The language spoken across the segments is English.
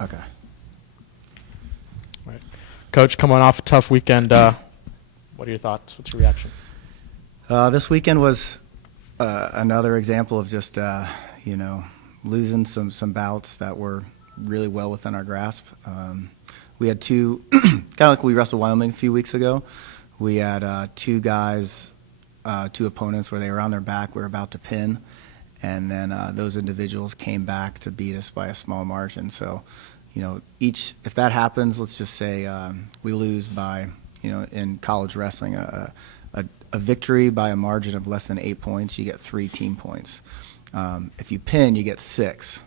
Okay. Right. Coach, coming off a tough weekend, what are your thoughts? What's your reaction? This weekend was another example of just, losing some bouts that were really well within our grasp. We had two, kind of like we wrestled Wyoming a few weeks ago. We had two guys, two opponents where they were on their back, we were about to pin, and then those individuals came back to beat us by a small margin. So, if that happens, let's just say we lose by, in college wrestling, a victory by a margin of less than 8 points, you get 3 team points. If you pin, you get 6.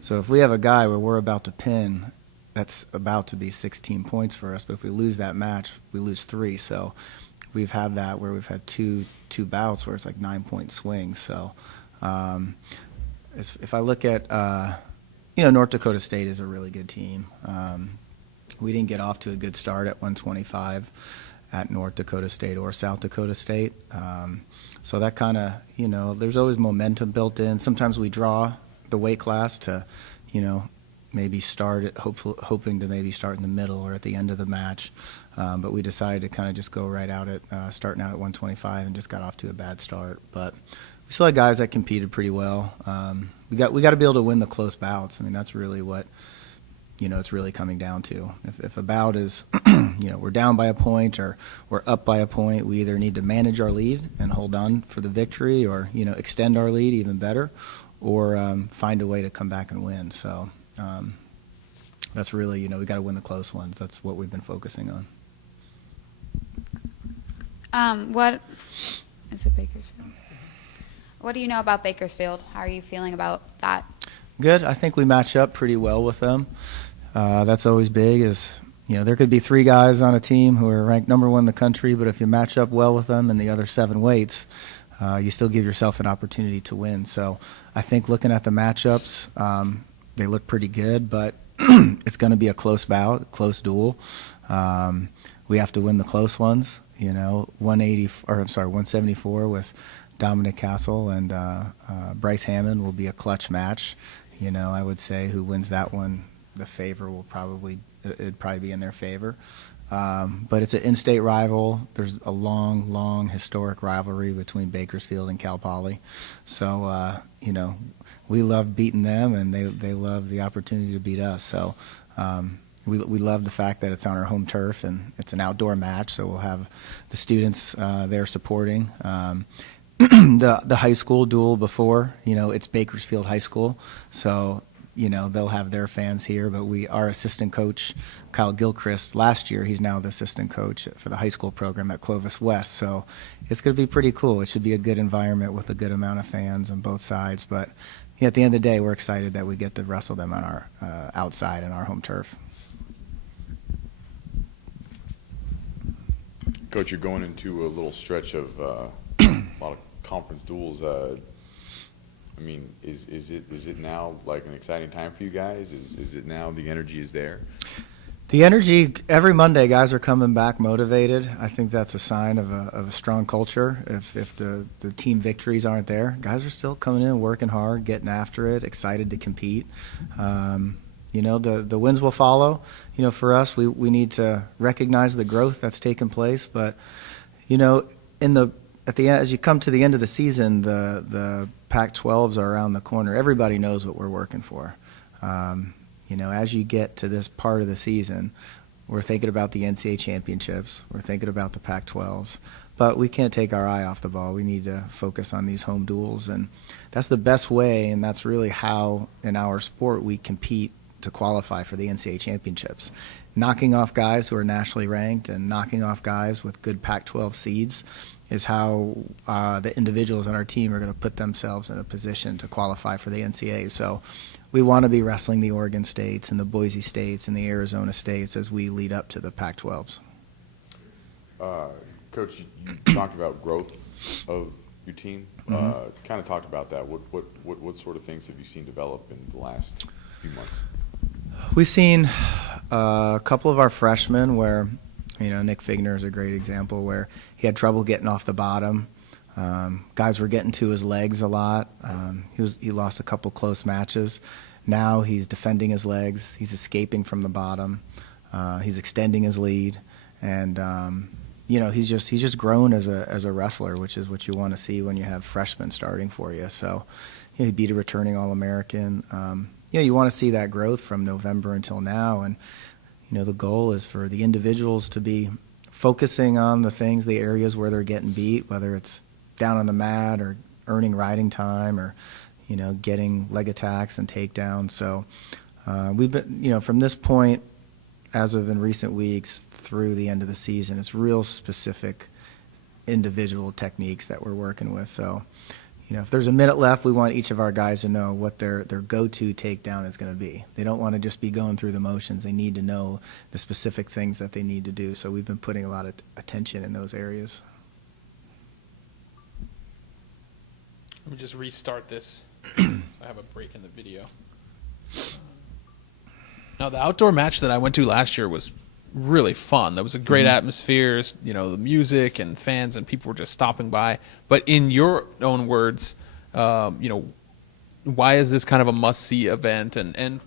So if we have a guy where we're about to pin, that's about to be 16 points for us. But if we lose that match, we lose 3. So we've had that where we've had two bouts where it's like 9-point swings. So if I look at, North Dakota State is a really good team. We didn't get off to a good start at 125 at North Dakota State or South Dakota State. So that kind of, there's always momentum built in. Sometimes we draw the weight class to, maybe start it, hoping to maybe start in the middle or at the end of the match. But we decided to kind of just go right out at, starting out at 125 and just got off to a bad start. But we still had guys that competed pretty well. We got to be able to win the close bouts. I mean, that's really what, it's really coming down to. If a bout is, we're down by a point or we're up by a point, we either need to manage our lead and hold on for the victory or, extend our lead even better or find a way to come back and win. So that's really, we got to win the close ones. That's what we've been focusing on. What is it, Bakersfield? What do you know about Bakersfield? How are you feeling about that? Good. I think we match up pretty well with them. That's always big is, there could be 3 guys on a team who are ranked number 1 in the country, but if you match up well with them in the other 7 weights, you still give yourself an opportunity to win. So I think looking at the matchups, they look pretty good, but it's going to be a close bout, close duel. We have to win the close ones, 174 with Dominic Castle and Bryce Hammond will be a clutch match. I would say who wins that one, the favor will it'd probably be in their favor. But it's an in-state rival. There's a long historic rivalry between Bakersfield and Cal Poly. So, we love beating them and they love the opportunity to beat us. So we love the fact that it's on our home turf and it's an outdoor match. So we'll have the students there supporting. The high school duel before, it's Bakersfield High School. So, they'll have their fans here, but our assistant coach, Kyle Gilchrist, last year, he's now the assistant coach for the high school program at Clovis West. So it's going to be pretty cool. It should be a good environment with a good amount of fans on both sides. But at the end of the day, we're excited that we get to wrestle them on our outside and our home turf. Coach, you're going into a little stretch of a lot of conference duels. Is it now like an exciting time for you guys? Is it now the energy is there? The energy, every Monday, guys are coming back motivated. I think that's a sign of a strong culture. If the team victories aren't there, guys are still coming in, working hard, getting after it, excited to compete. The wins will follow. For us, we need to recognize the growth that's taken place. But, at the end, as you come to the end of the season, the Pac-12s are around the corner. Everybody knows what we're working for. As you get to this part of the season, we're thinking about the NCAA championships. We're thinking about the Pac-12s. But we can't take our eye off the ball. We need to focus on these home duels. And that's the best way, and that's really how, in our sport, we compete to qualify for the NCAA championships. Knocking off guys who are nationally ranked and knocking off guys with good Pac-12 seeds is how the individuals on our team are going to put themselves in a position to qualify for the NCAA. So we want to be wrestling the Oregon States and the Boise States and the Arizona States as we lead up to the Pac-12s. Coach, you talked about growth of your team. Kind of talked about that. What sort of things have you seen develop in the last few months? We've seen a couple of our freshmen where, Nick Figner is a great example where he had trouble getting off the bottom. Guys were getting to his legs a lot. He lost a couple close matches. now he's defending his legs, he's escaping from the bottom, he's extending his lead, and he's just grown as a wrestler, which is what you want to see when you have freshmen starting for you. So he beat a returning All-American. You want to see that growth from November until now, and the goal is for the individuals to be focusing on the areas where they're getting beat, whether it's down on the mat or earning riding time or getting leg attacks and takedowns. So we've been, from this point, as of in recent weeks through the end of the season, it's real specific individual techniques that we're working with. So, if there's a minute left, we want each of our guys to know what their go-to takedown is going to be. They don't want to just be going through the motions. They need to know the specific things that they need to do. So we've been putting a lot of attention in those areas. Let me just restart this. I have a break in the video. Now, the outdoor match that I went to last year was really fun. There was a great atmosphere, the music and fans and people were just stopping by. But in your own words, why is this kind of a must-see event? And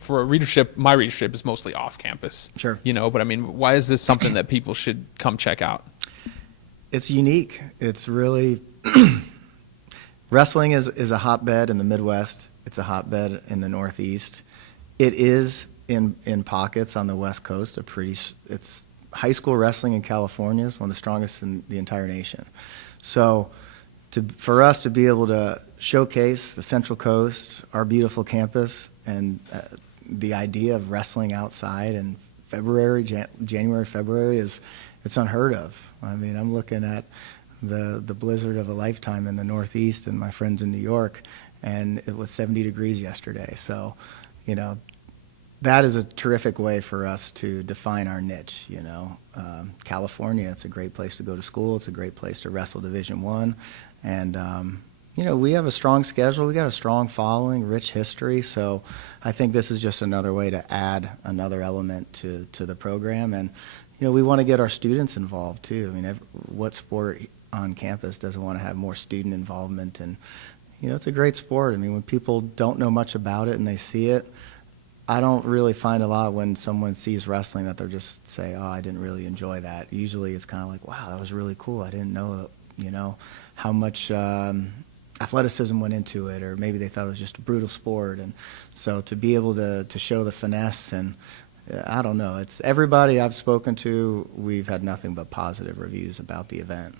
for a readership, my readership is mostly off campus. Sure. But I mean, why is this something that people should come check out? It's unique. It's really wrestling is a hotbed in the Midwest. It's a hotbed in the Northeast. It is in pockets on the West Coast. It's high school wrestling in California is one of the strongest in the entire nation. So for us to be able to showcase the Central Coast, our beautiful campus, and the idea of wrestling outside in January, February it's unheard of. I mean, I'm looking at the blizzard of a lifetime in the Northeast and my friends in New York, and it was 70 degrees yesterday. So, that is a terrific way for us to define our niche. California, it's a great place to go to school. It's a great place to wrestle Division I. And, we have a strong schedule. We got a strong following, rich history. So I think this is just another way to add another element to the program. And, we want to get our students involved too. I mean, what sport on campus doesn't want to have more student involvement? And, it's a great sport. I mean, when people don't know much about it and they see it, I don't really find a lot when someone sees wrestling that they're just say, oh, I didn't really enjoy that. Usually it's kind of like, wow, that was really cool. I didn't know, how much athleticism went into it, or maybe they thought it was just a brutal sport. And so to be able to show the finesse, and I don't know, it's everybody I've spoken to, we've had nothing but positive reviews about the event.